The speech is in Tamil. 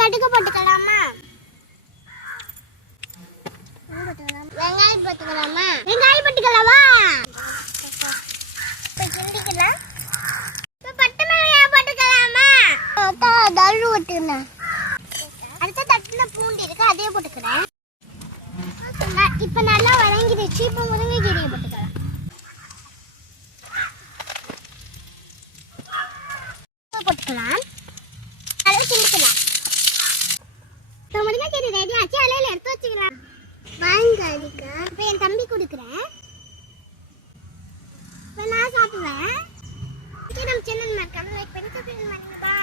கடுகு போட்டுக்கலாமா? வெங்காயம் போட்டுக்கலாமா? வெங்காயம் போட்டுக்கலாமா? கிண்டிக்கலாம். பட்டை மிளகாய் போட்டுக்கலாமா? தள்ளு விட்டுக்கலாம். அடுத்த தட்டுல பூண்டு இருக்கு, அதே போட்டுக்கிறேன். இப்ப நல்லா வதங்கிடுச்சு. இப்ப முருங்கைக்கீரையை போட்டுக்கலாம். போட்டுக்கலாம். நல்லா கிண்டிக்கலாம். முருங்கைக்கீரை ரெடி ஆச்சு. அலையில எடுத்து வச்சுக்கலாம். வாங்க இப்ப என் தம்பி கொடுக்குறேன். இப்ப நான் சாப்பிடுவேன். நம்ம சேனல் மறக்காம லைக் பண்ணி சப்ஸ்கிரைப் பண்ணுங்க.